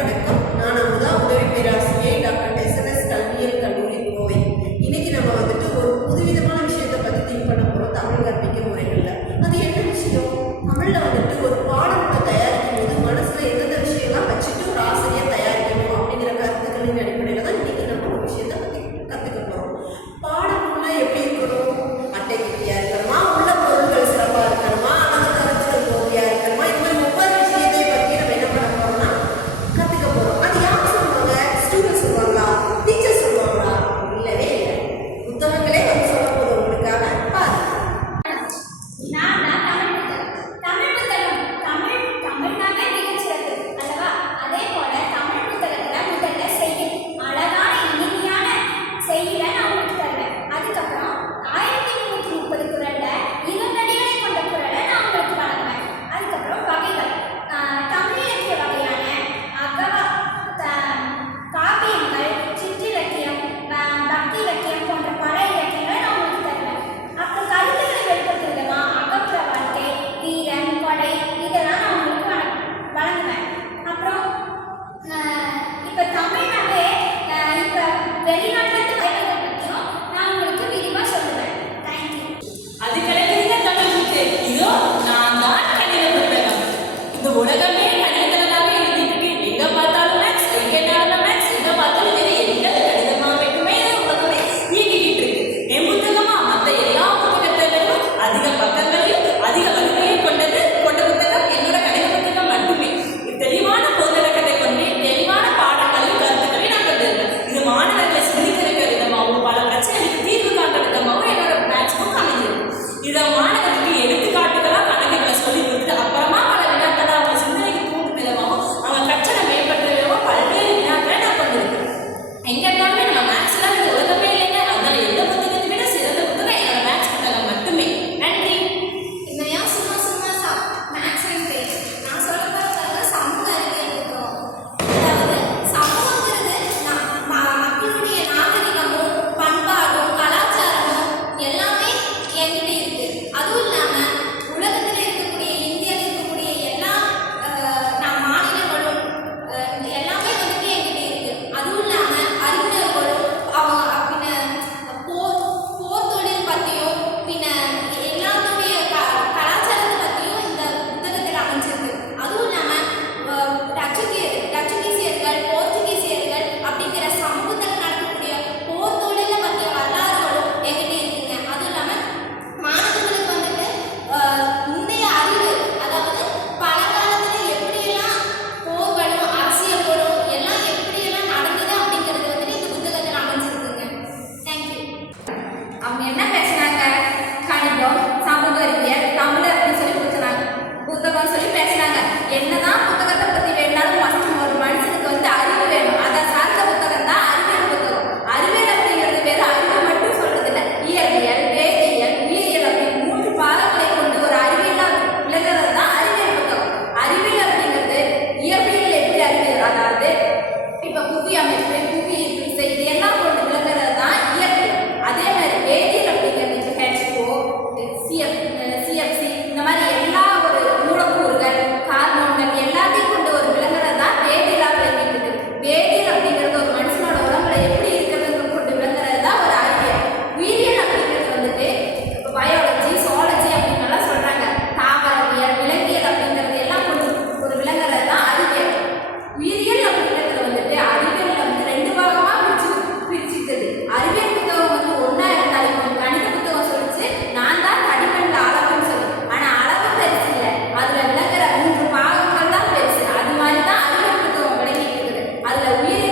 வணக்கம். நான் அமுதா உதவி பேராசிரியை டாக்டர் எஸ்என்எஸ் கல்வியல் கல்லூரி கோவை. இன்னைக்கு நம்ம வந்துட்டு ஒரு புதுவிதமான விஷயத்தை பற்றி திங்க் பண்ண போகிறோம் தமிழ் கற்பிக்கும் முறைகளில். அந்த உயிரை